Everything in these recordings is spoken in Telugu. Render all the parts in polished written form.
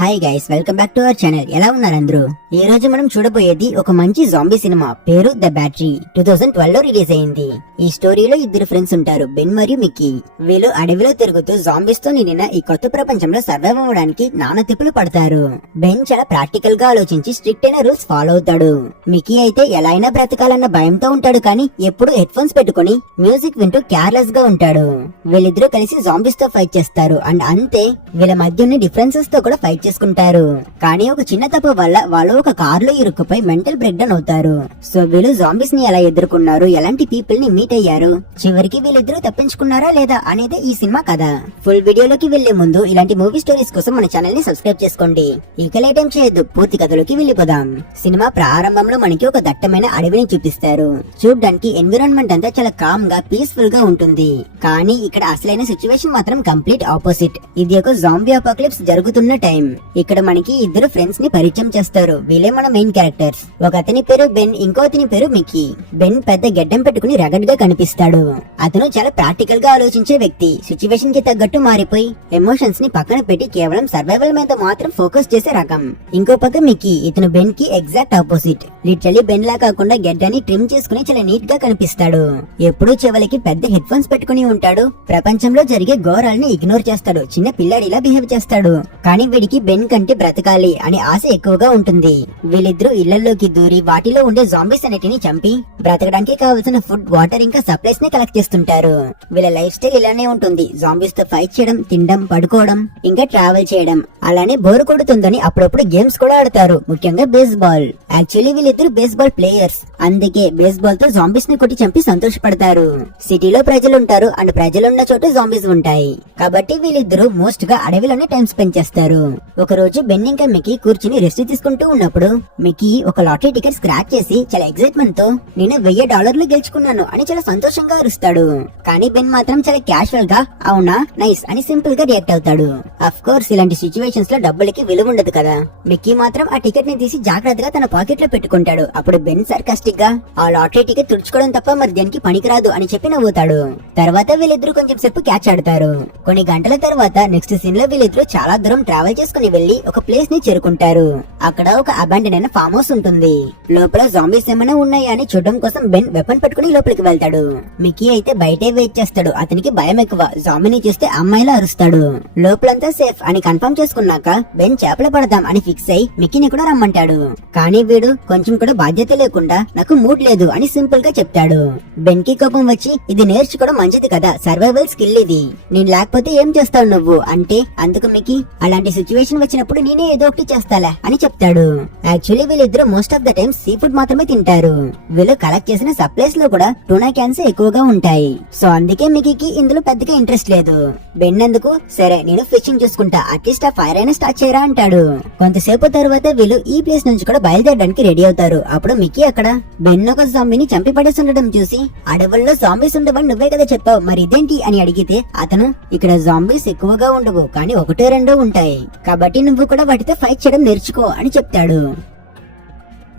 Hi guys, welcome back to our channel. ఎలా ఉన్నారు అందరూ? ఈ రోజు మనం చూడబోయేది ఒక మంచి జాంబీ సినిమా. పేరు ద బ్యాటరీ. 2012 లో రిలీజ్ అయింది. ఈ స్టోరీలో ఇద్దరు ఫ్రెండ్స్ ఉంటారు, బెన్ మరియు మిక్కీ. వీళ్ళు అడవిలో తిరుగుతూ జాంబీస్ తో నిండిన ఈ కొత్త ప్రపంచంలో సర్వైవ్ అవ్వడానికి నానా తిప్పులు పడతారు. బెన్ చాలా ప్రాక్టికల్ గా ఆలోచించి స్ట్రిక్ట్ అయిన రూల్స్ ఫాలో అవుతాడు. మిక్కీ అయితే ఎలా అయినా బ్రతకాలన్న భయంతో ఉంటాడు, కానీ ఎప్పుడు హెడ్ ఫోన్స్ పెట్టుకుని మ్యూజిక్ వింటూ కేర్లెస్ గా ఉంటాడు. వీళ్ళిద్దరూ కలిసి జాంబీస్ తో ఫైట్ చేస్తారు. అండ్ అంతే, వీళ్ళ మధ్య ఉన్న డిఫరెన్సెస్ తో కూడా ఫైట్ చేసుకుంటారు. కానీ ఒక చిన్న తప్పు వల్ల వాళ్ళు ఒక కారులో ఇరుక్కుపోయి మెంటల్ బ్రేక్ డౌన్ అవుతారు. సో వీళ్ళు జాంబీస్ ని ఎలా ఎదుర్కొన్నారు, ఎలాంటి పీపుల్ ని మీట్ అయ్యారు, చివరికి వీళ్ళిద్దరూ తప్పించుకున్నారా లేదా అనేది ఈ సినిమా కథ. ఫుల్ వీడియోలోకి వెళ్లే ముందు ఇలాంటి మూవీ స్టోరీస్ కోసం మన ఛానల్ ని సబ్స్క్రైబ్ చేసుకోండి. ఇక లేట్ ఏం చేయొద్దు, పూర్తి కథలోకి వెళ్లిపోదాం. సినిమా ప్రారంభంలో మనకి ఒక దట్టమైన అడవిని చూపిస్తారు. చూడ్డానికి ఎన్విరాన్మెంట్ అంతా చాలా కామ్ గా, పీస్ఫుల్ గా ఉంటుంది. కానీ ఇక్కడ అసలైన సిచ్యువేషన్ మాత్రం కంప్లీట్ ఆపోజిట్. ఇది ఒక జాంబీ అపోకలిప్స్ జరుగుతున్న టైం. ఇక్కడ మనకి ఇద్దరు ఫ్రెండ్స్ ని పరిచయం చేస్తారు. వీళ్ళే మన మెయిన్ క్యారెక్టర్స్. ఒక అతని పేరు బెన్, ఇంకో అతని పేరు మిక్కీ. బెన్ పెద్ద గెడ్డం పెట్టుకుని రగడ్ గా కనిపిస్తాడు. అతను చాలా ప్రాక్టికల్ గా ఆలోచించే వ్యక్తి. సిచ్యువేషన్ కి తగ్గట్టు మారిపోయి ఎమోషన్స్ ని పక్కన పెట్టి కేవలం సర్వైవల్ మీద మాత్రం ఫోకస్ చేసే రకం. ఇంకో పక్క మిక్కీ, ఇతను బెన్ కి ఎగ్జాక్ట్ ఆపోజిట్. లిటరలీ బెన్ లా కాకుండా గెడ్డాన్ని ట్రిమ్ చేసుకుని చాలా నీట్ గా కనిపిస్తాడు. ఎప్పుడూ చెవులకి పెద్ద హెడ్ ఫోన్స్ పెట్టుకుని ఉంటాడు. ప్రపంచంలో జరిగే ఘోరాలని ఇగ్నోర్ చేస్తాడు. చిన్న పిల్లాడిలా బిహేవ్ చేస్తాడు. కానీ వీడికి బెన్ కంటే బ్రతకాలి అని ఆశ ఎక్కువగా ఉంటుంది. వీళ్ళిద్దరూ ఇళ్లలోకి దూరి వాటిలో ఉండే జాంబీస్ అన్నిటిని చంపి బ్రతకడానికి కావలసిన ఫుడ్, వాటర్ ఇంకా సప్లైస్ ని కలెక్ట్ చేస్తుంటారు. వీళ్ళ లైఫ్ స్టైల్ ఇలానే ఉంటుంది. జాంబీస్ తో ఫైట్ చేయడం, తినడం, పడుకోవడం, ఇంకా ట్రావెల్ చేయడం. అలానే బోరు కొడుతుందని అప్పుడప్పుడు గేమ్స్ కూడా ఆడతారు, ముఖ్యంగా బేస్బాల్. యాక్చువల్లీ వీళ్ళిద్దరు బేస్బాల్ ప్లేయర్స్. అందుకే బేస్బాల్ తో జాంబీస్ ని కొట్టి చంపి సంతోషపడతారు. సిటీలో ప్రజలు ఉంటారు అండ్ ప్రజలున్న చోట జాంబీస్ ఉంటాయి. కాబట్టి వీళ్ళిద్దరూ మోస్ట్ గా అడవిలోనే టైం స్పెండ్ చేస్తారు. ఒక రోజు బెన్ ఇంకా మిక్కీ కూర్చుని రెస్ట్ తీసుకుంటూ ఉన్నప్పుడు మిక్కీ ఒక లాటరీ టికెట్ స్క్రాచ్ చేసి చాలా ఎక్సైట్మెంట్ తో నేను $1000 గెలుచుకున్నాను అని చాలా సంతోషంగా అరుస్తాడు. కానీ బెన్ మాత్రం చాలా క్యాషువల్ గా అవునా, నైస్ అని సింపుల్ గా రియాక్ట్ అవుతాడు. అఫ్ కోర్స్ ఇలాంటి సిచ్యువేషన్స్ లో డబ్బులకి విలువ ఉండదు కదా. మిక్కీ మాత్రం ఆ టికెట్ ని తీసి జాగ్రత్తగా తన పాకెట్ లో పెట్టుకుంటాడు. అప్పుడు బెన్ సర్కాస్టిక్ గా ఆ లాటరీ టికెట్ తుడుచుకోవడం తప్ప మరి దేనికి పనికిరాదు అని చెప్పి నవ్వుతాడు. తర్వాత వీళ్ళిద్దరూ కొంచెం సేపు క్యాచ్ ఆడతారు. కొన్ని గంటల తర్వాత నెక్స్ట్ సీన్ లో వీళ్ళిద్దరూ చాలా దూరం ట్రావెల్ చేసుకుని వెళ్లి ఒక ప్లేస్ ని చేరుకుంటారు. అక్కడ ఒక అబాండన్ అయిన ఫామ్ హౌస్ ఉంటుంది. లోపల జాంబీస్ ఏమైనా ఉన్నాయా అని చూడడం కోసం బెన్ వెపన్ పట్టుకుని లోపలికి వెళ్తాడు. మిక్కీ అయితే బయటే వెయిట్ చేస్తాడు. అతనికి భయం ఎక్కువ. జాంబీని చూస్తే అమ్మాయిలా అరుస్తాడు. లోపలంతా సేఫ్ అని కన్ఫర్మ్ చేసుకున్నాక బెన్ చేపలు పడదాం అని ఫిక్స్ అయి మిక్కీని కూడా రమ్మంటాడు. కానీ వీడు కొంచెం కూడా బాధ్యత లేకుండా నాకు మూడ్ లేదు అని సింపుల్ గా చెప్తాడు. బెన్ కి కోపం వచ్చి ఇది నేర్చుకోవడం మంచిది కదా, సర్వైవల్ స్కిల్ ఇది, నేను లేకపోతే ఏం చేస్తావు నువ్వు అంటే అందుకు మిక్కీ అలాంటి సిచ్యువేషన్ వచ్చినప్పుడు నేనే ఏదో ఒకటి చేస్తాలే అని చెప్తాడు. యాక్చువల్లీ వీళ్ళిద్దరూ most of the time sea food మాత్రమే తింటారు. వీళ్ళు కలెక్ట్ చేసిన సప్లైస్ లో కూడా టూనా క్యాన్స్ ఎక్కువగా ఉంటాయి. సో అందుకే మిక్కీకి ఇందులో పెద్దగా ఇంట్రెస్ట్ లేదు. బెన్ అందుకు సరే నేను ఫిషింగ్ చూసుకుంటా, అట్లీస్ట్ ఆ ఫైర్ అయినా స్టార్ట్ చేయరా అంటాడు. కొంతసేపు తర్వాత వీళ్ళు ఈ ప్లేస్ నుంచి కూడా బయలుదేరడానికి రెడీ అవుతారు. అప్పుడు మిక్కీ అక్కడ బెన్ ఒక జాంబీని చంపి పడేసి ఉండడం చూసి అడవుల్లో జాంబీస్ ఉండవని నువ్వే కదా చెప్పావు, మరి ఇదేంటి అని అడిగితే అతను ఇక్కడ జాంబీస్ ఎక్కువగా ఉండవు, కానీ ఒకటో రెండో ఉంటాయి, కాబట్టి నువ్వు కూడా వాటితో ఫైట్ చేయడం నేర్చుకో అని చెప్తాడు.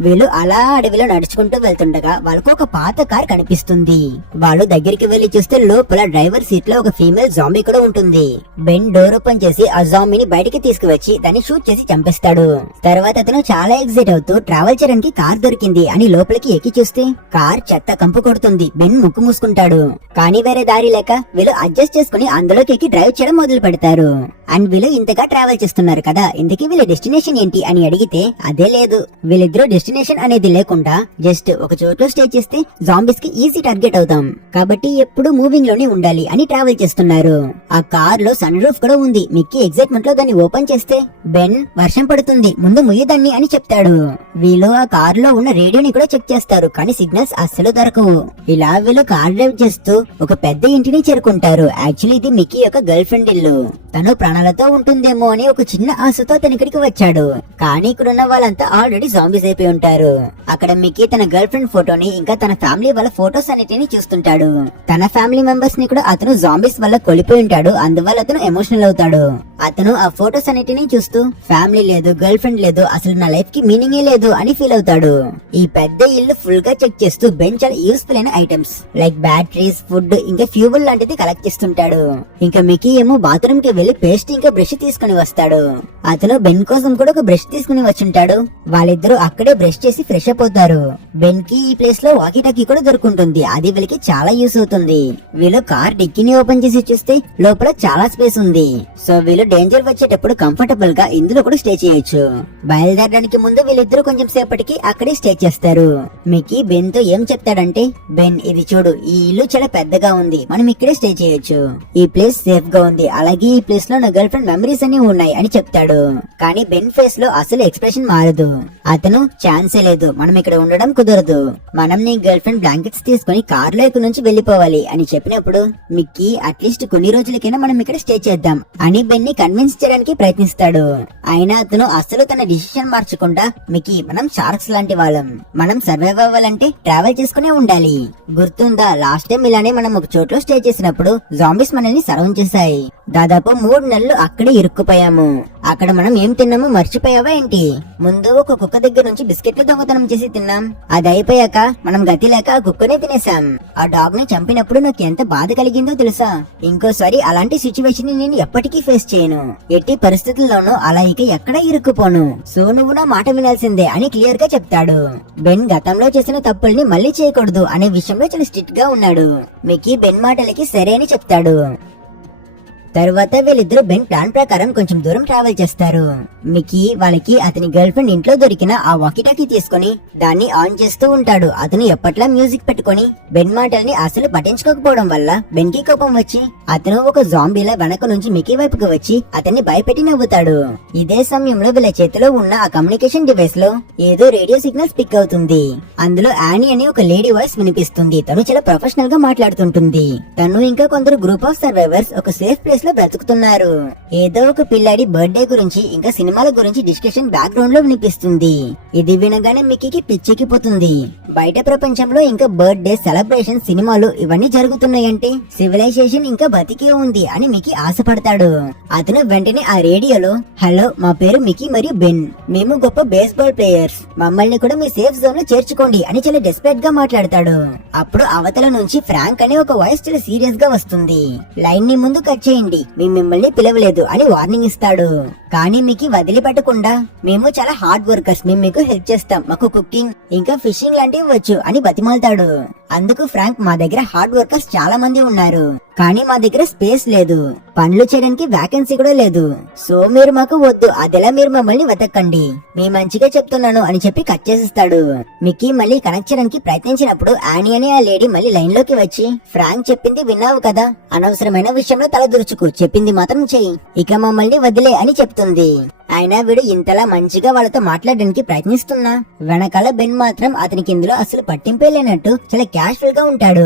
వీళ్ళు అలా అడవిలో నడుచుకుంటూ వెళ్తుండగా వాళ్ళకు ఒక పాత కార్ కనిపిస్తుంది. వాళ్ళు దగ్గరికి వెళ్లి చూస్తే లోపల డ్రైవర్ సీట్ లో ఒక ఫీమేల్ జాంబీ కూడా ఉంటుంది. బెన్ డోర్ ఓపెన్ చేసి ఆ జాంబీని బయటికి తీసుకువచ్చి దాన్ని షూట్ చేసి చంపేస్తాడు. తర్వాత అతను చాలా ఎక్సైట్ అవుతూ ట్రావెల్ చేయడానికి కార్ దొరికింది అని లోపలికి ఎక్కి చూస్తే కార్ చెత్త కంపు కొడుతుంది. బెన్ ముక్కు మూసుకుంటాడు. కానీ వేరే దారి లేక వీళ్ళు అడ్జస్ట్ చేసుకుని అందులోకి ఎక్కి డ్రైవ్ చేయడం మొదలు పెడతారు. అండ్ వీళ్ళు ఇంతగా ట్రావెల్ చేస్తున్నారు కదా, ఇందుకే వీళ్ళ డెస్టినేషన్ ఏంటి అని అడిగితే అదే లేదు. వీళ్ళిద్దరూ డెస్టినేషన్ అనేది లేకుండా జస్ట్ ఒక చోట్లో స్టే చేస్తే జాంబీస్ కి ఈజీ టార్గెట్ అవుతాం, కాబట్టి ఎప్పుడు మూవింగ్ లోనే ఉండాలి అని ట్రావెల్ చేస్తున్నారు. ఆ కార్ లో సన్ రూఫ్ కూడా ఉంది. మిక్కీ ఎగ్జైట్మెంట్ లో దాన్ని ఓపెన్ చేస్తే బెన్ వర్షం పడుతుంది, ముందు ముయ్యదాన్ని అని చెప్తాడు. వీళ్ళు ఆ కార్ లో ఉన్న రేడియోని కూడా చెక్ చేస్తారు, కానీ సిగ్నల్స్ అస్సలు దొరకవు. ఇలా వీళ్ళు కార్ డ్రైవ్ చేస్తూ ఒక పెద్ద ఇంటిని చేరుకుంటారు. యాక్చువల్లీ ఇది మిక్కీ యొక్క గర్ల్ ఫ్రెండ్ ఇల్లు. తను ప్రాణాలతో ఉంటుందేమో అని ఒక చిన్న ఆశతో తన ఇక్కడికి వచ్చాడు. కానీ ఇక్కడున్న వాళ్ళంతా ఆల్రెడీ జాంబీస్ అయిపోయి ఉంటారు. అక్కడ మిక్కీ తన గర్ల్ ఫ్రెండ్ ఫోటోని ఇంకా తన ఫ్యామిలీ వాళ్ళ ఫోటోస్ అన్నిటిని చూస్తుంటాడు. తన ఫ్యామిలీ మెంబర్స్ ని కూడా అతను జాంబీస్ వల్ల కోల్పోయి ఉంటాడు. అందువల్ల అతను ఎమోషనల్ అవుతాడు. అతను ఆ ఫోటోస్ అన్నిటిని చూస్తూ ఫ్యామిలీ లేదు, గర్ల్ ఫ్రెండ్ లేదు, అసలు నా లైఫ్ కి మీనింగే లేదు అని ఫీల్ అవుతాడు. ఈ పెద్ద ఇల్లు ఫుల్ గా చెక్ చేస్తూ బెన్ చాలా యూస్ఫుల్ అయిన ఐటమ్స్ లైక్ బ్యాటరీస్, ఫుడ్ ఇంకా ఫ్యూబుల్ లాంటిది కలెక్ట్ చేస్తుంటాడు. ఇంకా మిక్కీ ఏమో బాత్రూమ్ కి వెళ్లి పేస్ట్ పేస్ట్ ఇంకా బ్రష్ తీసుకుని వస్తాడు. అతను బెన్ కోసం కూడా ఒక బ్రష్ తీసుకుని వచ్చుంటాడు. వాళ్ళిద్దరూ అక్కడే బ్రష్ చేసి ఫ్రెష్ అప్ అవుతారు. బెన్ కి ఈ ప్లేస్ లో వాకీ టాకీ కూడా దొరుకుంటుంది. అది వీళ్ళకి చాలా యూస్ అవుతుంది. వీళ్ళు కార్ డిక్కీని ఓపెన్ చేసి చూస్తే లోపల చాలా స్పేస్ ఉంది. సో వీళ్ళు డేంజర్ వచ్చేటప్పుడు కంఫర్టబుల్ గా ఇందులో కూడా స్టే చేయొచ్చు. బయలుదేరడానికి ముందు వీళ్ళిద్దరూ కొంచెం సేపటికి అక్కడే స్టే చేస్తారు. మికీ బెన్ తో ఏం చెప్తాడంటే, బెన్ ఇది చూడు, ఈ ఇల్లు చాలా పెద్దగా ఉంది, మనం ఇక్కడే స్టే చేయొచ్చు. ఈ ప్లేస్ సేఫ్ గా ఉంది, అలాగే ఈ ప్లేస్ లో నా గర్ల్ ఫ్రెండ్ మెమరీస్ అన్ని ఉన్నాయి అని చెప్తాడు. కానీ బెన్ ఫేస్ లో అసలు ఎక్స్ప్రెషన్ మారదు. అతను ఛాన్సే లేదు, మనం ఇక్కడ ఉండడం కుదరదు, మనం నీ గర్ల్ ఫ్రెండ్ బ్లాంకెట్స్ తీసుకుని కార్ లో ఇక్కడ నుంచి వెళ్లిపోవాలి అని చెప్పినప్పుడు మిక్కీ అట్లీస్ట్ కొన్ని రోజులకైనా మనం ఇక్కడ స్టే చేద్దాం అని బెన్ ని కన్విన్స్ చేయడానికి ప్రయత్నిస్తాడు. అయినా అతను అసలు తన డిసిషన్ మార్చకుండా, మిక్కీ మనం షార్క్స్ లాంటి వాళ్ళం, మనం సర్వైవ్ అవ్వాలంటే ట్రావెల్ చేసుకునే ఉండాలి. గుర్తుందా లాస్ట్ టైం ఇలానే మనం ఒక చోట్లో స్టే చేసినప్పుడు జాంబీస్ మనల్ని సరౌండ్ చేశాయి. దాదాపు 3 నెలలు అక్కడే ఇరుక్కుపోయాము. అక్కడ మనం ఏం తిన్నామో మర్చిపోయావా ఏంటి? ముందు ఒక కుక్క దగ్గర నుంచి బిస్కెట్లు దొంగతనం చేసి తిన్నాం. అది అయిపోయాక మనం గతి లేక ఆ కుక్కనే తినేసాం. ఆ డాగ్ ని చంపినప్పుడు నాకు ఎంత బాధ కలిగిందో తెలుసా? ఇంకోసారి అలాంటి సిచ్యువేషన్ ని నేను ఎప్పటికీ ఫేస్ చేయను. ఎట్టి పరిస్థితుల్లోనూ అలా ఇక ఎక్కడా ఇరుక్కుపోను. సో నువ్వు నా మాట వినాల్సిందే అని క్లియర్ గా చెప్తాడు. బెన్ గతంలో చేసిన తప్పుల్ని మళ్ళీ చేయకూడదు అనే విషయంలో చాలా స్ట్రిక్ట్ గా ఉన్నాడు. మికీ బెన్ మాటలకి సరే అని చెప్తాడు. తరువాత వీళ్ళిద్దరూ బెన్ ప్లాన్ ప్రకారం కొంచెం దూరం ట్రావెల్ చేస్తారు. మికీ వాళ్ళకి అతని గర్ల్ ఫ్రెండ్ ఇంట్లో దొరికిన ఆ వాకీటాకీ తీసుకుని దాన్ని ఆన్ చేస్తూ ఉంటాడు. అతను ఎప్పట్లా మ్యూజిక్ పెట్టుకుని బెన్ మాటల్ని అసలు పట్టించుకోకపోవడం వల్ల బెన్ కి కోపం వచ్చి అతను ఒక జాంబీల వెనక నుంచి మికీ వైపుకి వచ్చి అతన్ని భయపెట్టి నవ్వుతాడు. ఇదే సమయంలో వీళ్ళ చేతిలో ఉన్న ఆ కమ్యూనికేషన్ డివైస్ లో ఏదో రేడియో సిగ్నల్ పిక్ అవుతుంది. అందులో యానీ అనే ఒక లేడీ వాయిస్ వినిపిస్తుంది. తను చాలా ప్రొఫెషనల్ గా మాట్లాడుతుంటుంది. తను ఇంకా కొందరు గ్రూప్ ఆఫ్ సర్వైవర్స్ ఒక సేఫ్ ప్లేస్ లో బ్రతుకుతున్నారు. ఏదో ఒక పిల్లాడి బర్త్డే గురించి ఇంకా సినిమాల గురించి డిస్కషన్ బ్యాక్గ్రౌండ్ లో వినిపిస్తుంది. ఇది వినగానే మిక్కీకి పిచ్చెక్కిపోతుంది. బయట ప్రపంచంలో ఇంకా బర్త్డే సెలబ్రేషన్ సినిమాలు ఇవన్నీ జరుగుతున్నాయంటే సివిలైజేషన్ ఇంకా బతికే ఉంది అని మిక్కీ ఆశపడతాడు. అతను వెంటనే ఆ రేడియోలో, హలో మా పేరు మిక్కీ మరియు బెన్, మేము గొప్ప బేస్బాల్ ప్లేయర్స్, మమ్మల్ని కూడా మీ సేఫ్ జోన్ లో చేర్చుకోండి అని చాలా డెస్పరేట్ గా మాట్లాడతాడు. అప్పుడు అవతల నుంచి ఫ్రాంక్ అనే ఒక వాయిస్ చాలా సీరియస్ గా వస్తుంది. లైన్ ని ముందు కట్ చేయండి, మేము మిమ్మల్ని పిలవలేదు అని వార్నింగ్ ఇస్తాడు. కానీ మీకు వదిలిపెట్టకుండా, మేము చాలా హార్డ్ వర్కర్స్, మేము మీకు హెల్ప్ చేస్తాం, మాకు కుకింగ్ ఇంకా ఫిషింగ్ లాంటివి వచ్చు అని బతిమాలతాడు. అందుకు ఫ్రాంక్, మా దగ్గర హార్డ్ వర్కర్స్ చాలా మంది ఉన్నారు, కానీ మా దగ్గర స్పేస్ లేదు, పనులు చేయడానికి వ్యాకెన్సీ కూడా లేదు, సో మీరు మాకు వద్దు, అదెలా మీరు మమ్మల్ని వెతకండి, మీ మంచిగా చెప్తున్నాను అని చెప్పి కట్ చేసిస్తాడు. మిక్కీ మళ్ళీ కనెక్ట్ చేయడానికి ప్రయత్నించినప్పుడు యానీ అనే ఆ లేడీ మళ్ళీ లైన్ లోకి వచ్చి, ఫ్రాంక్ చెప్పింది విన్నావు కదా, అనవసరమైన విషయంలో తల దురుచుకు, చెప్పింది మాత్రం చెయ్యి, ఇక మమ్మల్ని వదిలే అని చెప్తుంది. అయినా వీడు ఇంతలా మంచిగా వాళ్ళతో మాట్లాడడానికి ప్రయత్నిస్తున్నా వెనకాల బెన్ మాత్రం అతనికి ఇందులో అసలు పట్టింపే లేనట్టు చాలా క్యాషువల్ గా ఉంటాడు.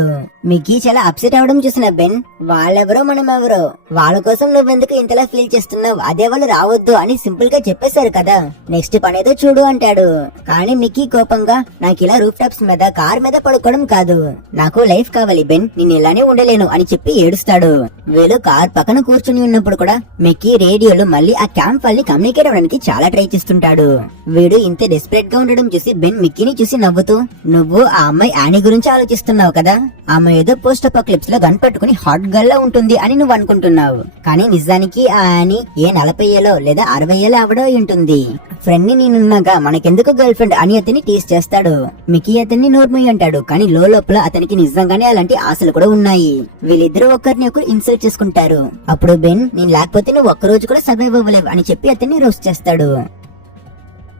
మిక్కీ చాలా అప్సెట్ అవడం చూసిన బెన్, వాళ్ళెవరో మనమెవరో, వాళ్ళ కోసం నువ్వెందుకు ఇంతలా ఫీల్ చేస్తున్నావు, అదే వాళ్ళు రావద్దు అని సింపుల్ గా చెప్పేశారు కదా, నెక్స్ట్ పనేదో చూడు అంటాడు. కానీ మిక్కీ కోపంగా, నాకు ఇలా రూఫ్ టాప్స్ మీద కార్ మీద పడుకోవడం కాదు, నాకు లైఫ్ కావాలి బెన్, నేను ఇలానే ఉండలేను అని చెప్పి ఏడుస్తాడు. వీళ్ళు కార్ పక్కన కూర్చుని ఉన్నప్పుడు కూడా మిక్కీ రేడియోలో మళ్ళీ ఆ క్యాంప్ వాళ్ళని కమ్యూనికేట్ అవ్వడానికి చాలా ట్రై చేస్తుంటాడు. వీడు ఇంత డెస్పరేట్ గా ఉండడం చూసి బెన్ మిక్కీని చూసి నవ్వుతూ, నువ్వు ఆ అమ్మాయి యానీ గురించి ఆలోచిస్తున్నావు కదా, ఆమె ఏదో పోస్ట్ అపోకలిప్స్ లో గన్ పట్టుకుని హాట్ గర్ల్ లా ఉంటుంది అని నువ్వు అనుకుంటున్నావు, కానీ నిజానికి ఆ యానీ ఏ 40 ఏళ్ళో లేదా 60 ఏళ్ళో ఆవిడో ఉంటుంది. ఫ్రెండ్ ని నేనున్నాగా మనకెందుకు గర్ల్ ఫ్రెండ్ అని అతన్ని టీస్ చేస్తాడు. మిక్కీ అతన్ని నోర్మయ్య అంటాడు, కానీ లోపల అతనికి నిజంగానే అలాంటి ఆశలు కూడా ఉన్నాయి. వీళ్ళిద్దరూ ఒకరిని ఒకరు ఇన్సల్ట్ చేసుకుంటారు. అప్పుడు బెన్, నేను లేకపోతే నువ్వు ఒక్కరోజు కూడా సర్వైవ్ అవ్వలేవు అని చెప్పి అతన్ని రోస్ట్ చేస్తాడు.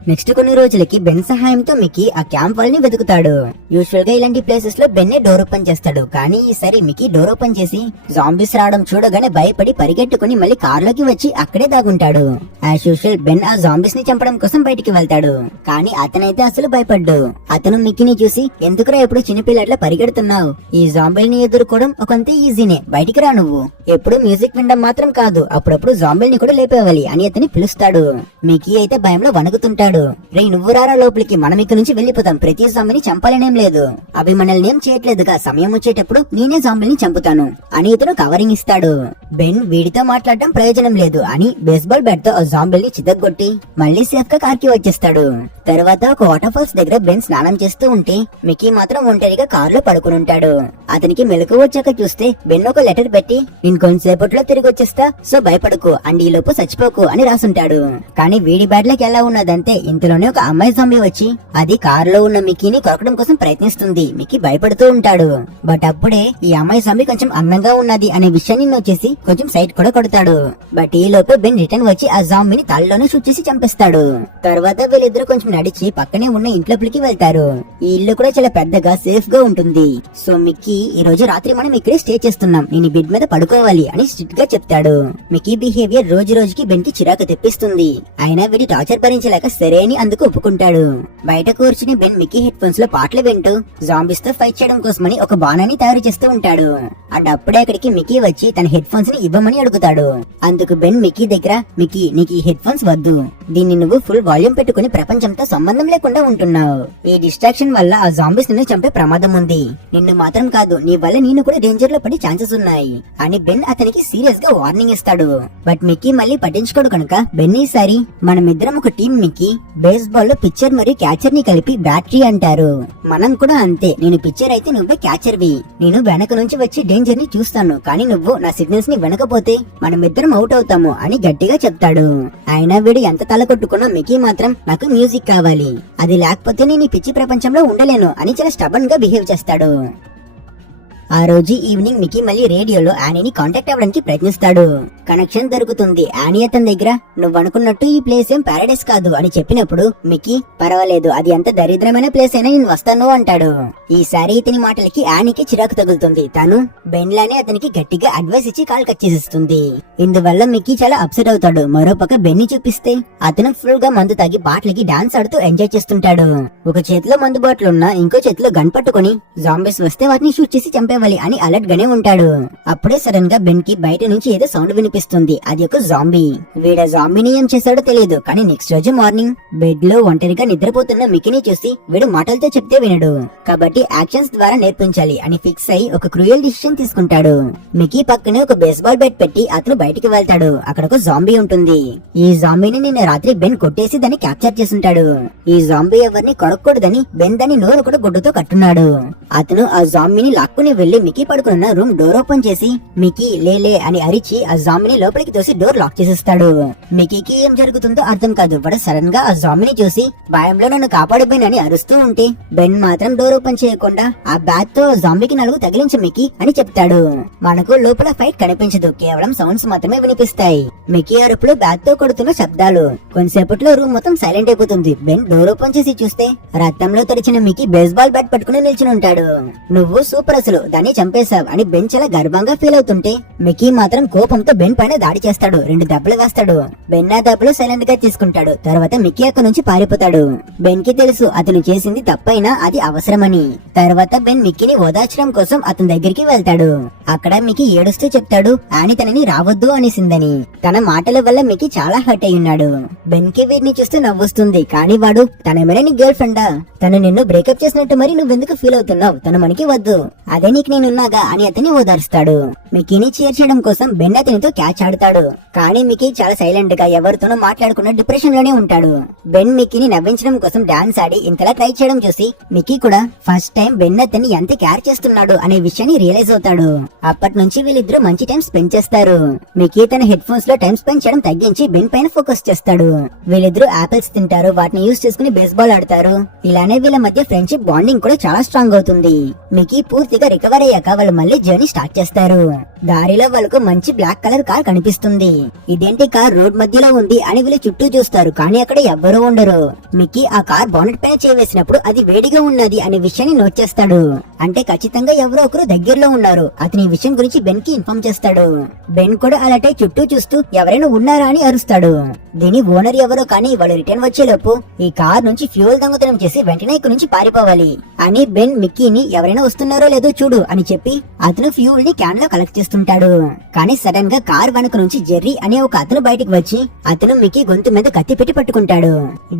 నెక్స్ట్ కొన్ని రోజులకి బెన్ సహాయంతో మిక్కీ ఆ క్యాంప్ వాళ్ళని వెతుకుతాడు. యూజువల్ గా ఇలాంటి ప్లేసెస్ లో బెన్నే డోర్ ఓపెన్ చేస్తాడు, కానీ ఈసారి మిక్కీ డోర్ ఓపెన్ చేసి జాంబీస్ రావడం చూడగానే భయపడి పరిగెట్టుకుని మళ్ళీ కార్లోకి వచ్చి అక్కడే దాగుంటాడు. యాజ్ యూజువల్ బెన్ ఆ జాంబీస్ ని చంపడం కోసం బయటికి వెళ్తాడు, కానీ అతనైతే అసలు భయపడ్డు. అతను మిక్కీని చూసి, ఎందుకురా ఎప్పుడు చిన్నపిల్లట్లా పరిగెడుతున్నావు, ఈ జాంబీల్ని ఎదుర్కోవడం ఒకంత ఈజీనే, బయటికి రా, నువ్వు ఎప్పుడు మ్యూజిక్ వినడం మాత్రం కాదు, అప్పుడప్పుడు జాంబీల్ని కూడా లేపేవాలి అని అతని పిలుస్తాడు. మిక్కీ అయితే భయంలో వణుకుతుంటాడు. రే నువ్వు రారా లోపలికి, మనం ఇక్కడ నుంచి వెళ్లిపోతాం, ప్రతి జాంబీని చంపాలనేం లేదు, అవి మనల్ని ఏం చేయట్లేదుగా, సమయం వచ్చేటప్పుడు నేనే జాంబీల్ని చంపుతాను అని ఇతను కవరింగ్ ఇస్తాడు. బెన్ వీడితో మాట్లాడటం ప్రయోజనం లేదు అని బేస్బాల్ బ్యాట్ తో ఆ జాంబీల్ని చితగ్గొట్టి మళ్ళీ సేఫ్ గా కార్కి వచ్చేస్తాడు. తర్వాత ఒక వాటర్ ఫాల్స్ దగ్గర బెన్ స్నానం చేస్తూ ఉంటే మిక్కీ మాత్రం ఒంటరిగా కారులో పడుకుని ఉంటాడు. అతనికి మెలకు వచ్చాక చూస్తే బెన్ ఒక లెటర్ పెట్టి ఇంకొంచెంసేపట్లో తిరిగి వచ్చేస్తా, సో భయపడకు అండ్ ఈ లోపు చచ్చిపోకు అని రాసుంటాడు. కానీ వీడి బ్యాడ్ లక్ ఎలా ఉన్నదంటే ఇంతలోనే ఒక అమ్మాయి జంబీ వచ్చి అది కారులో ఉన్న మిక్కీని కొరకడం కోసం ప్రయత్నిస్తుంది. మిక్కీ భయపడుతూ ఉంటాడు. బట్ అప్పుడే ఈ అమ్మాయి జంబీ కొంచెం అందంగా ఉన్నది అనే విషయాన్ని వచ్చేసి కొంచెం సైట్ కూడా కొడతాడు. బట్ ఈ లోపు బెన్ రిటర్న్ వచ్చి ఆ జాంబీని తలలోనే షూట్ చేసి చంపేస్తాడు. తర్వాత వీళ్ళిద్దరు కొంచెం నడిచి పక్కనే ఉన్న ఇంట్లోకి వెళ్తారు. ఈ ఇల్లు కూడా చాలా పెద్దగా సేఫ్ గా ఉంటుంది. సో మిక్కీ ఈ రోజు రాత్రి మనం ఇక్కడే స్టే చేస్తున్నాం, నేను బెడ్ మీద పడుకోవాలి అని స్ట్రిక్ట్ గా చెప్తాడు. మిక్కీ బిహేవియర్ రోజు రోజుకి బెన్ కి చిరాకు తెప్పిస్తుంది. అయినా వీడి టార్చర్ భరించలేక సరే అని అందుకు ఒప్పుకుంటాడు. బయట కూర్చుని బెన్ మిక్కీ హెడ్ ఫోన్స్ లో పాటలు వింటూ జాంబీస్ తో ఫైట్ చేయడం కోసమని ఒక బాణాన్ని తయారు చేస్తూ ఉంటాడు. అండ్ అప్పుడే అక్కడికి మిక్కీ వచ్చి తన హెడ్ ఫోన్స్ ని ఇవ్వమని అడుగుతాడు. అందుకు బెన్ మిక్కీ దగ్గర మిక్కీ నీకు ఈ హెడ్ ఫోన్స్ వద్దు, దీన్ని నువ్వు ఫుల్ వాల్యూమ్ పెట్టుకుని ప్రపంచంతో సంబంధం లేకుండా ఉంటున్నావు. ఈ డిస్ట్రాక్షన్ వల్ల ఆ జాంబీస్ నిన్ను చంపే ప్రమాదం ఉంది. నిన్ను మాత్రం కాదు నీ వల్ల నేను కూడా డేంజర్ లో పడే ఛాన్సెస్ ఉన్నాయి అని బెన్ అతనికి సీరియస్ గా వార్నింగ్ ఇస్తాడు. బట్ మిక్కీ మళ్ళీ పట్టించుకోడు కనుక బెన్ ఈసారి మనమిద్దరం ఒక టీం మిక్కీ, బేస్ బాల్ లో పిచ్చర్ మరియు క్యాచర్ ని కలిపి బ్యాటరీ అంటారు. మనం కూడా అంతే, నేను పిచ్చర్ అయితే నువ్వే క్యాచర్ వి. నేను వెనక నుంచి వచ్చి డేంజర్ ని చూస్తాను, కానీ నువ్వు నా సిగ్నల్స్ ని వినకపోతే మనమిద్దరం అవుట్ అవుతాము అని గట్టిగా చెప్తాడు. అయినా వీడు ఎంత తల కొట్టుకున్నా మిక్కీ మాత్రం నాకు మ్యూజిక్ కావాలి, అది లేకపోతే నేను ఈ పిచ్చి ప్రపంచంలో ఉండలేను అని చాలా స్టబన్ గా బిహేవ్ చేస్తాడు. ఆ రోజు ఈవినింగ్ మిక్కీ మళ్ళీ రేడియోలో యానీని కాంటాక్ట్ అవ్వడానికి ప్రయత్నిస్తాడు. కనెక్షన్ దొరుకుతుంది. యానీ అతని దగ్గర నువ్వు అనుకున్నట్టు ఈ ప్లేస్ ఏం పారాడైస్ కాదు అని చెప్పినప్పుడు మిక్కీ పర్వాలేదు, అది ఎంత దరిద్రమైన ప్లేస్ అయినా నేను వస్తాను అంటాడు. ఈసారి ఇతని మాటలకి యానీకి చిరాకు తగులుతుంది. తను బెన్ లానే అతనికి గట్టిగా అడ్వైస్ ఇచ్చి కాల్ కట్ చేసేస్తుంది. ఇందువల్ల మిక్కీ చాలా అప్సెట్ అవుతాడు. మరోపక్క బెన్ని చూపిస్తే అతను ఫుల్ గా మందు తాగి బాట్లకి డాన్స్ ఆడుతూ ఎంజాయ్ చేస్తుంటాడు. ఒక చేతిలో మందు బాటిల్ ఉన్న ఇంకో చేతిలో గన్ పట్టుకుని జాంబీస్ వస్తే వాటిని షూట్ చేసి చంపేవాలి అని అలర్ట్ గానే ఉంటాడు. అప్పుడే సడన్ గా బెన్ కి బయట నుంచి ఏదో సౌండ్ వినిపిస్తుంది. అది ఒక జాంబీ. వీడ జాంబీని ఏం చేశాడో తెలియదు, కానీ నెక్స్ట్ రోజు మార్నింగ్ బెడ్ లో ఒంటరిగా నిద్రపోతున్న మిక్కీని చూసి వీడు మాటలతో చెప్తే వినడు, కాబట్టి యాక్షన్స్ ద్వారా నేర్పించాలి అని ఫిక్స్ అయి ఒక క్రూయల్ డిసిషన్ తీసుకుంటాడు. మిక్కీ పక్కనే ఒక బేస్బాల్ బ్యాట్ పెట్టి అతను బయటికి వెళ్తాడు. అక్కడ ఒక జాంబీ ఉంటుంది. ఈ జాంబీని నిన్న రాత్రి బెన్ కొట్టేసి దాన్ని క్యాప్చర్ చేసుంటాడు. ఈ జాంబీ ఎవరిని కొరకూడదని బెన్ దాని నోరు కూడా గుడ్డుతో కట్టున్నాడు. అతను ఆ జాంబీని లాక్కుని వెళ్లి మిక్కీ పడుకున్న రూమ్ డోర్ ఓపెన్ చేసి మిక్కీ లేలే అని అరిచి ఆ జాంబీని లోపలికి తోసి డోర్ లాక్ చేసేస్తాడు. మిక్కీకి ఏం జరుగుతుందో అర్థం కాదు. వాడు సడన్ గా ఆ జాంబీని చూసి భయంలో నన్ను కాపాడు బెన్ అని అరుస్తూ ఉంటే బెన్ మాత్రం డోర్ ఓపెన్ చేయకుండా ఆ బ్యాట్ తో జాంబీకి నలుగు తగిలించు మిక్కీ అని చెప్తాడు. మనకు లోపల ఫైట్ కనిపించదు, కేవలం సౌండ్స్ మాత్రమే వినిపిస్తాయి. మిక్కీ అరుపులు బ్యాట్ తో కొడుతున్న శబ్దాలు. కొంతసేపట్లో రూమ్ మొత్తం సైలెంట్ అయిపోతుంది. బెన్ డోర్ ఓపెన్ చేసి చూస్తే రక్తంలో తడిచిన మిక్కీ బేస్బాల్ బ్యాట్ పట్టుకుని నిల్చుని ఉంటాడు. నువ్వు సూపర్, అసలు దాన్ని చంపేశావు అని బెన్ చాలా గర్వంగా ఫీల్ అవుతుంటే మిక్కీ మాత్రం కోపంతో బెన్ పైన దాడి చేస్తాడు. 2 దెబ్బలు వేస్తాడు. బెన్ ఆ దెబ్బలు సైలెంట్ గా తీసుకుంటాడు. తర్వాత మిక్కీ అక్కడి నుంచి పారిపోతాడు. బెన్ కి తెలుసు అతను చేసింది తప్పైనా అది అవసరమని. తర్వాత బెన్ మిక్కీని ఓదార్చడం కోసం అతని దగ్గరికి వెళ్తాడు. అక్కడ మిక్కీ ఏడుస్తూ చెప్తాడు యానీ తనని రావద్దు అనేసిందని. తన మాటల వల్ల మిక్కీ చాలా హర్ట్ అయి ఉన్నాడు. బెన్ కి వీరిని చూస్తే నవ్వొస్తుంది, కానీ వాడు తనేమైనా నీ గర్ల్ ఫ్రెండా, తను నిన్ను బ్రేకప్ చేసినట్టు మరి నువ్వెందుకు ఫీల్ అవుతున్నావు, తను మనకి వద్దు, అదే నీకు నేనున్నాగా అని అతన్ని ఓదార్స్తాడు. మిక్కీని చేర్చడం కోసం బెన్ అతనితో క్యాచ్ ఆడతాడు. కానీ మిక్కీ చాలా సైలెంట్ గా ఎవరితోనూ మాట్లాడకుండా డిప్రెషన్ లోనే ఉంటాడు. బెన్ మిక్కీని నవ్వించడం కోసం డాన్స్ ఆడి ఇంతలా ట్రై చేయడం చూసి మిక్కీ కూడా ఫస్ట్ టైం బెన్ అతన్ని ఎంత కేర్ చేస్తున్నాడు అనే విషయాన్ని రియలైజ్ అవుతాడు. అప్పటి నుంచి వీళ్ళిద్దరూ మంచి టైం స్పెండ్ చేస్తారు. మిక్కీ తన హెడ్ ఫోన్స్ లో టైం స్పెండ్ చేయడం తగ్గించి బెన్ పైన ఫోకస్ చేస్తాడు. వీళ్ళిద్దరూ ఆపిల్స్ తింటారు, వాటిని యూజ్ చేసుకుని బేస్బాల్ ఆడతారు. ఇలానే వీళ్ళ మధ్య ఫ్రెండ్షిప్ బాండింగ్ కూడా చాలా స్ట్రాంగ్ అవుతుంది. మిక్కీ పూర్తిగా రికవర్ అయ్యాక వాళ్ళు మళ్ళీ జర్నీ స్టార్ట్ చేస్తారు. దారిలో వాళ్ళకు మంచి బ్లాక్ కలర్ కార్ కనిపిస్తుంది. ఇదేంటి కార్ రోడ్ మధ్యలో ఉంది అని వీళ్ళు చుట్టూ చూస్తారు, కానీ అక్కడ ఎవ్వరూ ఉండరు. మిక్కీ ఆ కార్ బానెట్ పైన చేవేసినప్పుడు అది వేడిగా ఉన్నది అనే విషయాన్ని నోట్ చేస్తాడు. అంటే ఖచ్చితంగా ఎవరో ఒకరు దగ్గరలో ఉన్నారు. అతని ఈ విషయం గురించి బెన్ కి ఇన్ఫార్మ్ చేస్తాడు. బెన్ కూడా అలాంటి చుట్టూ చూస్తూ ఎవరైనా ఉన్నారా అని అరుస్తాడు. దీని ఓనర్ ఎవరో కానీ వాళ్ళు రిటర్న్ వచ్చేలోపు ఈ కార్ నుంచి ఫ్యూయల్ దొంగతనం చేసి వెంటనే ఇక్కడి నుంచి పారిపోవాలి అని బెన్ మిక్కీని ఎవరైనా వస్తున్నారో లేదో చూడు అని చెప్పి అతను ఫ్యూల్ ని క్యాన్ లో కలెక్ట్ చేస్తుంటాడు. కానీ సడన్ గా కార్ వెనుక నుంచి జెర్రీ అనే ఒక అతను బయటకు వచ్చి అతను మిక్కీ గొంతు మీద కత్తి పెట్టి పట్టుకుంటాడు.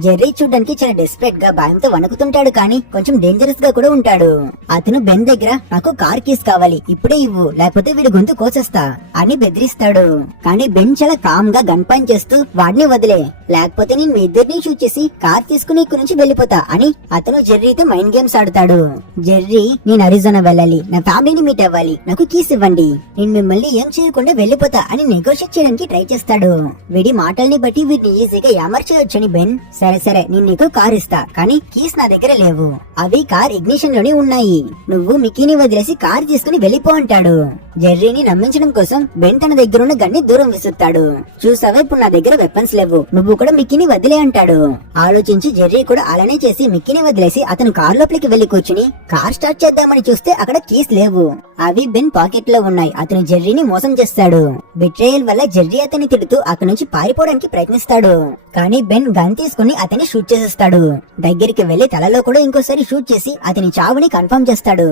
జెర్రీ చూడ్డానికి చాలా డెస్పరేట్ గా భయంతో వణుకుతుంటాడు, కానీ కొంచెం డేంజరస్ గా కూడా ఉంటాడు. అతను బెన్ దగ్గర నాకు కార్ కీస్ కావాలి, ఇప్పుడే ఇవ్వు లేకపోతే వీడి గొంతు కోసేస్తా అని బెదిరిస్తాడు. కానీ బెన్ చాలా కామ్ గా గన్ పాయింట్ చేస్తూ వాడిని వదిలే, లేకపోతే నేను మీ ఇద్దరిని షూట్ చేసి కార్ తీసుకుని ఇక్కడి నుంచి వెళ్లిపోతా అని అతను జెర్రీతో మైండ్ గేమ్స్ ఆడతాడు. జెర్రీ, నేను అరిజోనా వెళ్ళాలి, నా ఫ్యామిలీని మీట్ అవ్వాలి, నాకు కీస్ ఇవ్వండి, నేను మిమ్మల్ని ఏం చేయకుండా వెళ్లిపోతా అని నెగోషియేట్ చేయడానికి ట్రై చేస్తాడు. వీడి మాటల్ని బట్టి వీడిని ఈజీగా యామర్చేయొచ్చని బెన్, సరే సరే నేను నీకు కార్ ఇస్తా, కానీ కీస్ నా దగ్గర లేవు, అవి కార్ ఇగ్నిషన్ లోనే ఉన్నాయి, నువ్వు మిక్కీని వదిలేసి కార్ తీసుకుని వెళ్లిపో అంటాడు. జెర్రీని నమ్మించడం కోసం బెన్ తన దగ్గర ఉన్న గన్ని దూరం విసురుతాడు. చూసావా, ఇప్పుడు నా దగ్గర వెపన్స్ లేవు, నువ్వు కూడా మిక్కీని వదిలే అంటాడు. ఆలోచించి జెర్రీ కూడా అలానే చేసి మిక్కీని వదిలేసి అతను కార్ లోపలికి వెళ్లి కూర్చుని కార్ స్టార్ట్ చేద్దామని చూస్తే అక్కడ కీస్ లేవు, అవి బెన్ పాకెట్ లో ఉన్నాయి. అతను జెర్రీని మోసం చేస్తాడు. బిట్రేయల్ వల్ల జెర్రీ అతన్ని తిడుతూ అక్కడి నుంచి పారిపోవడానికి ప్రయత్నిస్తాడు. కానీ బెన్ గన్ తీసుకుని అతన్ని షూట్ చేసేస్తాడు. దగ్గరికి వెళ్లి తలలో కూడా ఇంకోసారి షూట్ చేసి అతని చావుని కన్ఫర్మ్ చేస్తాడు.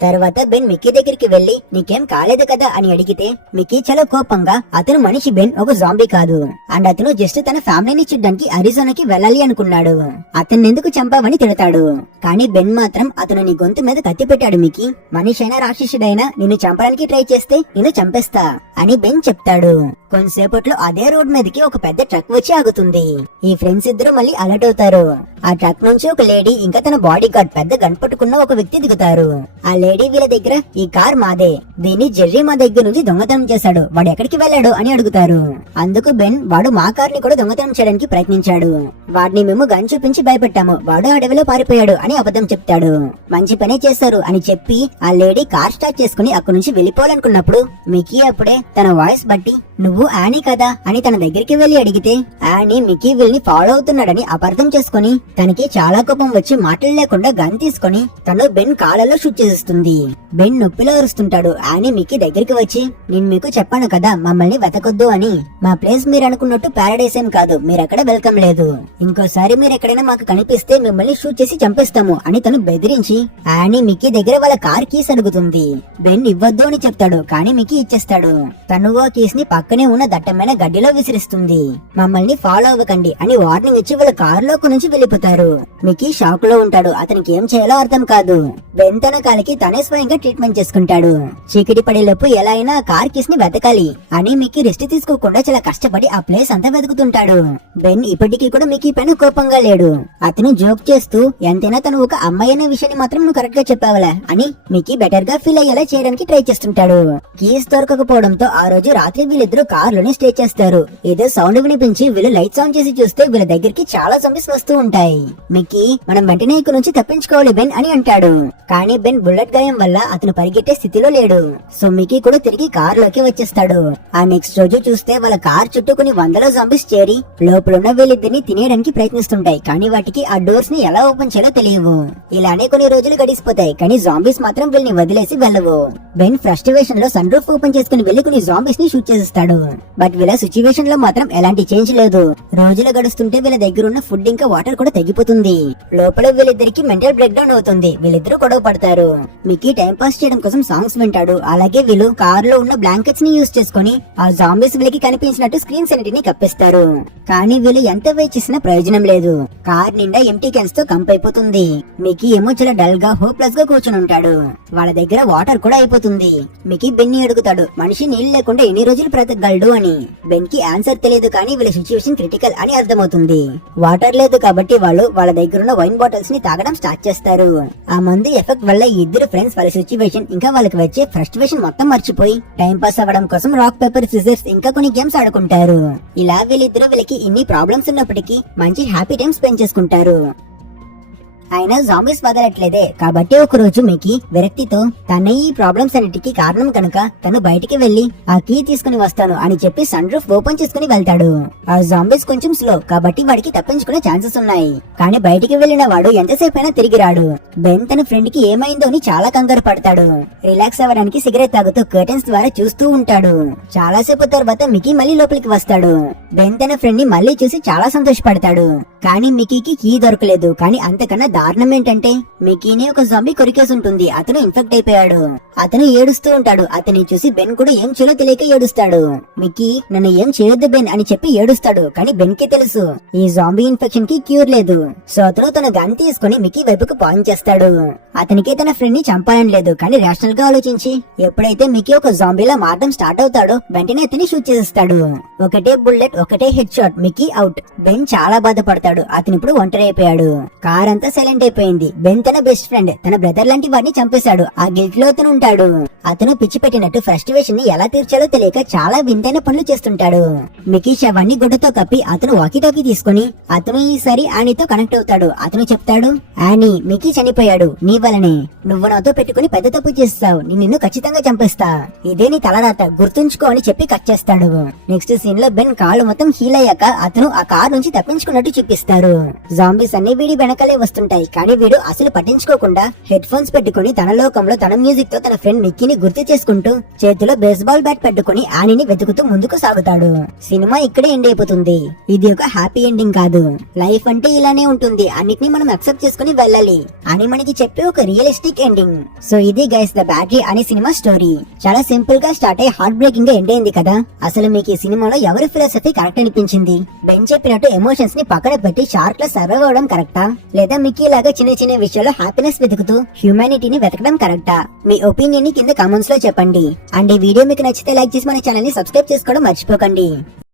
తర్వాత బెన్ మిక్కీ దగ్గరికి వెళ్లి నీకేం కాలేదు కదా అని అడిగితే మిక్కీ చాలా కోపంగా అతను మనిషి బెన్ ఒక జాంబీ కాదు, అండ్ అతను జస్ట్ తన ఫ్యామిలీని చూడ్డానికి అరిజోనాకి వెళ్ళాలి అనుకున్నాడు, అతన్ని ఎందుకు చంపావని తిడతాడు. కానీ బెన్ మాత్రం అతను నీ గొంతు మీద కత్తి పెట్టాడు మిక్కీ, మనిషైనా రాక్షసుడైనా నిన్ను చంపడానికి ట్రై చేస్తే నిన్ను చంపేస్తా అని బెన్ చెప్తాడు. కొంతసేపట్లో అదే రోడ్ మీదకి ఒక పెద్ద ట్రక్ వచ్చి ఆగుతుంది. ఈ ఫ్రెండ్స్ ఇద్దరు మళ్ళీ అలర్ట్ అవుతారు. ఆ ట్రక్ నుంచి ఒక లేడీ ఇంకా తన బాడీ గార్డ్ పెద్ద గన్ పట్టుకున్న ఒక వ్యక్తి దిగుతారు. ఆ లేడీ వీళ్ళ దగ్గర ఈ కార్ మాదే, దీన్ని జెర్రీ మా దగ్గర నుంచి దొంగతనం చేశాడు, వాడు ఎక్కడికి వెళ్ళాడు అని అడుగుతారు. అందుకు బెన్ వాడు మా కార్ ని కూడా దొంగతనం చేయడానికి ప్రయత్నించాడు, వాడిని మేము గన్ చూపించి భయపెట్టాము, వాడు అడవిలో పారిపోయాడు అని అబద్ధం చెప్తాడు. మంచి పనే చేశారు అని చెప్పి ఆ లేడీ కార్ స్టార్ట్ చేసుకుని అక్కడి నుంచి వెళ్ళిపోవాలనుకున్నప్పుడు మిక్కీ అప్పుడే తన వాయిస్ బట్టి నువ్వు యానీ కదా అని తన దగ్గరికి వెళ్లి అడిగితే యానీ మిక్కీ వీళ్ళని ఫాలో అవుతున్నాడని అపార్థం చేసుకుని తనకి చాలా కోపం వచ్చి మాటలు లేకుండా గన్ తీసుకుని తను బెన్ కాళ్ళలో షూట్ చేస్తుంది. బెన్ నొప్పిలో అరుస్తుంటాడు. యానీ మిక్కీ దగ్గరికి వచ్చి నేను మీకు చెప్పాను కదా మమ్మల్ని వెతకొద్దు అని, మా ప్లేస్ మీరు అనుకున్నట్టు పారడైస్ ఏం కాదు, మీరక్కడ వెల్కమ్ లేదు, ఇంకోసారి మీరు ఎక్కడైనా మాకు కనిపిస్తే మిమ్మల్ని షూట్ చేసి చంపేస్తాము అని తను బెదిరించి యానీ మిక్కీ దగ్గర వాళ్ళ కార్ కీస్ అడుగుతుంది. బెన్ ఇవ్వద్దు అని చెప్తాడు, కానీ మిక్కీ ఇచ్చేస్తాడు. తను ఆ కీస్ ని పక్కనే ఉన్న దట్టమైన గడ్డిలో విసిరిస్తుంది. మమ్మల్ని ఫాలో అవ్వకండి అని వార్నింగ్ ఇచ్చి వాళ్ళ కారులోకి నుంచి వెళ్లిపోతారు. మిక్కీ షాక్ లో ఉంటాడు, అతనికి ఏం చేయాలో అర్థం కాదు. బెన్ తన కాలికి తనే స్వయంగా ట్రీట్మెంట్ చేసుకుంటాడు. చీకటి పడేలోపు ఎలా అయినా కార్ కీస్ ని వెతకాలి అని మిక్కీ రెస్ట్ తీసుకోకుండా చాలా కష్టపడి ఆ ప్లేస్ అంతా వెతుకుతుంటాడు. బెన్ ఇప్పటికీ కూడా మిక్కీ పైన కోపంగా లేడు. అతను జోక్ చేస్తూ ఎంతైనా తను ఒక అమ్మాయి అనే విషయాన్ని మాత్రం నువ్వు కరెక్ట్ గా చెప్పావలే అని మిక్కీ బెటర్ గా ఫీల్ అయ్యేలా చేయడానికి ట్రై చేస్తుంటాడు. కీస్ దొరకకపోవడంతో ఆ రోజు రాత్రి వీళ్ళిద్దరూ కార్ లోనే స్టే చేస్తారు. ఏదో సౌండ్ వినిపించి వీళ్ళు లైట్స్ ఆన్ చేసి చూస్తే వీళ్ళ దగ్గరికి చాలా జంబీస్ వస్తూ ఉంటాయి. మిక్కీ మనం వెంటనే ఇక్కడ నుంచి తప్పించుకోవాలి బెన్ అని అంటాడు. కానీ బెన్ బుల్లెట్ గాయం వల్ల అతను పరిగెట్టే స్థితిలో లేడు. సో మిక్కీ కూడా తిరిగి కార్ లోకి వచ్చేస్తాడు. ఆ నెక్స్ట్ రోజు చూస్తే వాళ్ళ కార్ చుట్టూ కొన్ని వందల జంబీస్ చేరి లోపలున్న వీళ్ళిద్దరిని తినేయడానికి ప్రయత్నిస్తుంటాయి. కానీ వాటికి ఆ డోర్స్ ని ఎలా ఓపెన్ చేయాలో తెలియవు. ఇలానే కొన్ని రోజులు గడిచిపోతాయి, కానీ జాంబీస్ మాత్రం వీళ్ళని వదిలేసి వెళ్ళవు. బెన్ ఫ్రస్ట్రేషన్ లో సన్ రూఫ్ ఓపెన్ చేసుకుని వెళ్లి కొన్ని జాంబీస్ ని షూట్ చేస్తాడు. బట్ వీళ్ళ సిచ్యువేషన్ లో మాత్రం ఎలాంటి చేంజ్ లేదు. రోజులు గడుస్తుంటే వీళ్ళ దగ్గర ఉన్న ఫుడ్ ఇంకా వాటర్ కూడా తగ్గిపోతుంది. లోపల వీళ్ళిద్దరికి మెంటల్ బ్రేక్ డౌన్ అవుతుంది. వీళ్ళిద్దరూ గొడవ పడతారు. మిక్కీ టైం పాస్ చేయడం కోసం సాంగ్స్ వింటాడు. అలాగే వీళ్ళు కార్ లో ఉన్న బ్లాంకెట్స్ ని యూజ్ చేసుకుని ఆ జాంబీస్ వీళ్ళకి కనిపించినట్టు స్క్రీన్స్ అన్నిటిని కప్పిస్తారు. కానీ వీళ్ళు ఎంత వెయిట్ చేసినా ప్రయోజనం లేదు. కార్ నిండా ఎంటీ క్యాన్స్ తో కంప్ అయిపోతుంది. మిక్కీ ఏమో చాలా డల్ గా హోప్లెస్ గా కూర్చొని ఉంటాడు. వాళ్ళ దగ్గర వాటర్ కూడా అయిపోతుంది. మిక్కీ బెన్ ని అడుగుతాడు మనిషి నీళ్లు లేకుండా ఎన్ని రోజులు బ్రతకగలడు అని. బెన్ కి ఆన్సర్ తెలియదు, కానీ వీళ్ళ సిచ్యువేషన్ క్రిటికల్ అని అర్థమవుతుంది. వాటర్ లేదు కాబట్టి వాళ్ళు వాళ్ళ దగ్గర ఉన్న వైన్ బాటిల్స్ ని తాగడం స్టార్ట్ చేస్తారు. ఆ మందు ఎఫెక్ట్ వల్ల ఈ ఇద్దరు ఫ్రెండ్స్ వాళ్ళ సిచ్యువేషన్ ఇంకా వాళ్ళకి వచ్చే ఫ్రస్ట్రేషన్ మొత్తం మర్చిపోయి టైం పాస్ అవ్వడం కోసం రాక్ పేపర్ సిజర్స్ ఇంకా కొన్ని గేమ్స్ ఆడుకుంటారు. ఇలా వీళ్ళిద్దరూ వీళ్ళకి ఇన్ని ప్రాబ్లమ్స్ ఉన్నప్పటికీ మంచి హ్యాపీ టైం స్పెండ్ చేసుకుంటారు. అయినా జాంబీస్ వదలట్లేదే. కాబట్టి ఒక రోజు మిక్కీ విరక్తితో తన ఈ ప్రాబ్లమ్స్ అన్నిటికీ కారణం కనుక తను బయటికి వెళ్లి ఆ కీ తీసుకుని వస్తాను అని చెప్పి సన్ రూఫ్ ఓపెన్ చేసుకుని వెళ్తాడు. ఆ జాంబీస్ కొంచెం స్లో కాబట్టి వాడికి తప్పించుకునే ఛాన్సెస్ ఉన్నాయి. కానీ బయటికి వెళ్లిన వాడు ఎంతసేపు అయినా తిరిగి రాడు. బెన్ తన ఫ్రెండ్ కి ఏమైందో అని చాలా కంగారు పడతాడు. రిలాక్స్ అవ్వడానికి సిగరెట్ తాగుతూ కర్టెన్స్ ద్వారా చూస్తూ ఉంటాడు. చాలా సేపు తర్వాత మిక్కీ మళ్ళీ లోపలికి వస్తాడు. బెన్ తన ఫ్రెండ్ ని మళ్ళీ చూసి చాలా సంతోషపడతాడు. కానీ మికీకి కీ దొరకలేదు. కానీ అంతకన్నా దారుణం ఏంటంటే మికీని ఒక జంబీ కొరికేసి ఉంటుంది. అతను ఇన్ఫెక్ట్ అయిపోయాడు. అతను ఏడుస్తూ ఉంటాడు. అతన్ని చూసి బెన్ కూడా ఏం చేయాలో తెలియక ఏడుస్తాడు. మికీ నన్ను ఏం చేయొద్దు బెన్ అని చెప్పి ఏడుస్తాడు. కానీ బెన్ కి తెలుసు ఈ జాంబీ ఇన్ఫెక్షన్ కి క్యూర్ లేదు. సో అతను తన గన్ తీసుకుని మికీ వైపుకు పాయింట్ చేస్తాడు. అతనికి తన ఫ్రెండ్ ని చంపాలని లేదు. కానీ రేషనల్ గా ఆలోచించి ఎప్పుడైతే మికీ ఒక జాంబీలా మారడం స్టార్ట్ అవుతాడో వెంటనే అతన్ని షూట్ చేస్తాడు. ఒకటే బుల్లెట్, ఒకటే head shot, Mickey out. Ben చాలా బాధపడతాడు. అతను ఇప్పుడు ఒంటరి అయిపోయాడు. కార్ అంతా సైలెంట్ అయిపోయింది. బెన్ తన బెస్ట్ ఫ్రెండ్, తన బ్రదర్ లాంటి వాడిని చంపేశాడు. ఆ గిల్ట్ లో అతను ఉంటాడు. అతను పిచ్చి పెట్టినట్టు ఫ్రస్ట్రేషన్ ని ఎలా తీర్చాలో తెలియక చాలా వింతైన పనులు చేస్తుంటాడు. మికీ శవాన్ని గుడ్డతో కప్పి అతను వాకీటాకీ తీసుకుని అతను ఈసారి ఆనీతో కనెక్ట్ అవుతాడు. అతను చెప్తాడు, ఆనీ మికీ చనిపోయాడు నీ వలనే. నువ్వు నాతో పెట్టుకుని పెద్ద తప్పు చేస్తావు. నిన్ను ఖచ్చితంగా చంపేస్తా. ఇదే నీ తలరాత, గుర్తుంచుకో అని చెప్పి కట్ చేస్తాడు. నెక్స్ట్ సీన్ లో బెన్ కాళ్ళు మొత్తం హీల్ అయ్యాక అతను ఆ కార్ నుంచి తప్పించుకున్నట్టు చూపిస్తారు. జాంబీస్ అన్ని వీడి వెనకాలే వస్తుంటాయి. కానీ వీడు అసలు పట్టించుకోకుండా హెడ్ ఫోన్స్ పెట్టుకుని తన లోకంలో తన మ్యూజిక్ తో తన ఫ్రెండ్ మిక్కీని గుర్తు చేసుకుంటూ చేతిలో బేస్బాల్ బ్యాట్ పెట్టుకుని ఆనీని వెతుకుతూ ముందుకు సాగుతాడు. సినిమా ఇక్కడే ఎండ్ అయిపోతుంది. ఇది ఒక హ్యాపీ ఎండింగ్ కాదు. లైఫ్ అంటే ఇలానే ఉంటుంది. అన్నిటిని మనం అక్సెప్ట్ చేసుకుని వెళ్ళాలి అని మనకి చెప్పే ఒక రియలిస్టిక్ ఎండింగ్. సో ఇది గైస్ ద బ్యాటరీ అనే సినిమా స్టోరీ. చాలా సింపుల్ గా స్టార్ట్ అయ్యి హార్ట్ బ్రేకింగ్ గా ఎండ్ అయింది కదా. అసలు మీకు ఈ సినిమాలో ఎవరి ఫిలాసఫీ కరెక్ట్ అనిపించింది? బెన్ చెప్పినట్టు ఎమోషన్స్ ని పక్కన పెట్టి షార్క్ లో సర్వైవ్ అవడం కరెక్టా, లేదా మిక్కీ లాగా చిన్న చిన్న విషయాల్లో హ్యాపీనెస్ వెతుకుతూ హ్యూమానిటీని వెతకడం కరెక్టా? మీ ఒపీనియన్ ని కింద కామెంట్స్ లో చెప్పండి. అండ్ ఈ వీడియో మీకు నచ్చితే లైక్ చేసి మన ఛానల్ ని సబ్స్క్రైబ్ చేసుకోవడం మర్చిపోకండి.